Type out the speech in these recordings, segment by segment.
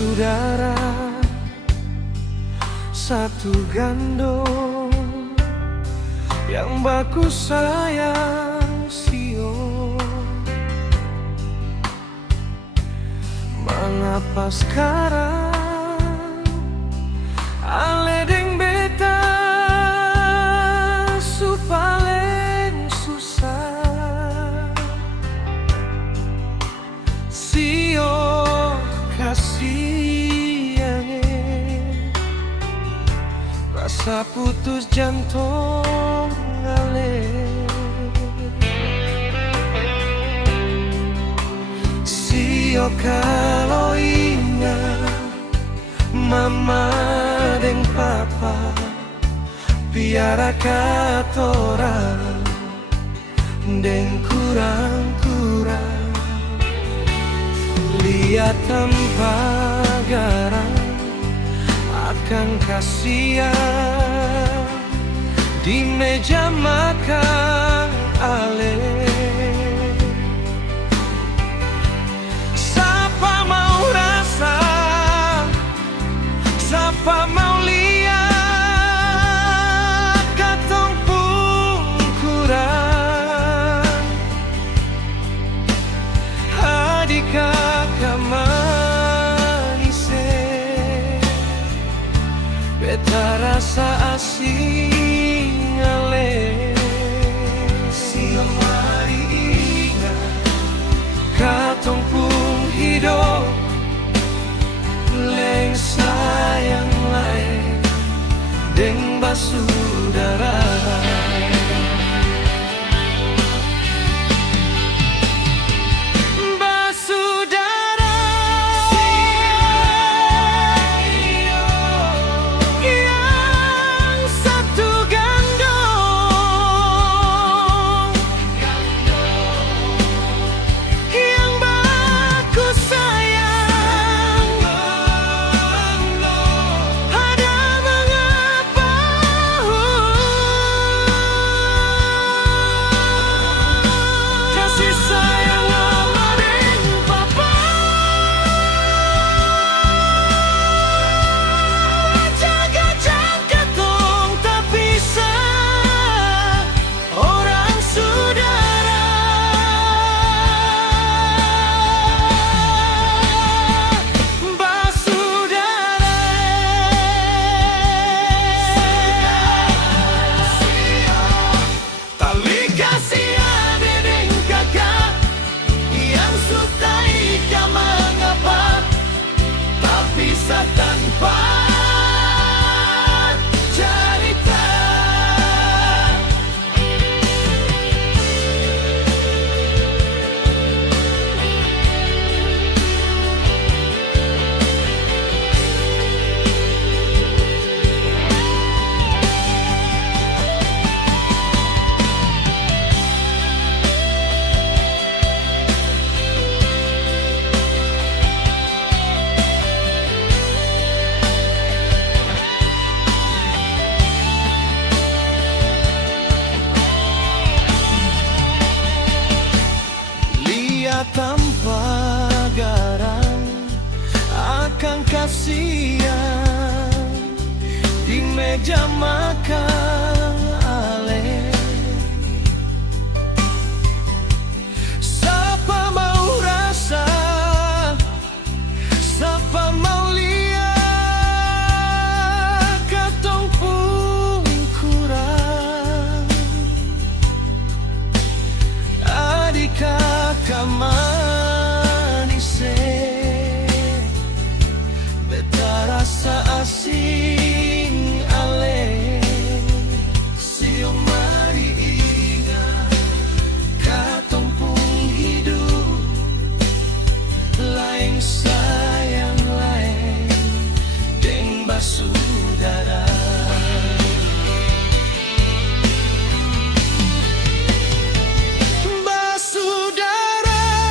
Basudara satu gandong yang baku sayang sio. Mengapa sekarang ale deng beta su paling susah. Sio kasihannya rasa putus jantung ale. Sio kalau ingat mama deng papa piara katorang deng kurang-kurang lihat tanpa garang akan kasihan di meja makan ale. Siapa mau rasa, siapa mau lihat katong pun kurang. Adik kakak manise beta rasa asing ale. Sio mari ingat katong pun hidup leng sayang lain deng basudara. Tanpa cerita tanpa garang akan kasihan di meja makan ale. Siapa mau rasa, siapa mau lihat katong pun kurang. Adik kakak manise beta rasa asing ale. Sio mari ingat katong pun hidup lain sayang lain deng basudara. Basudara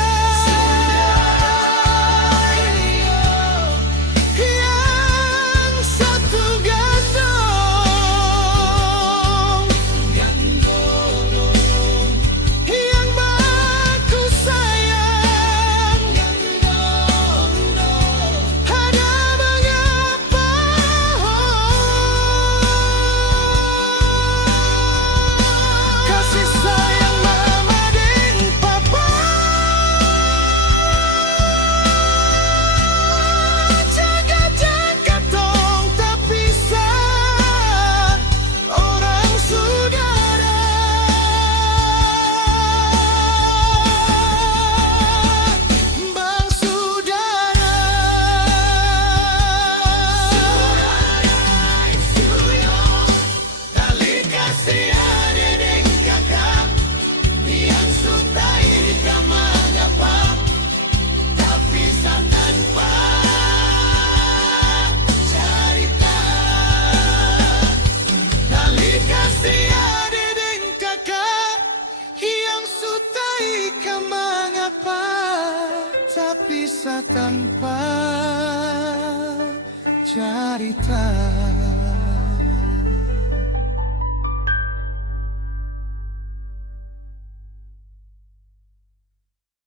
cerita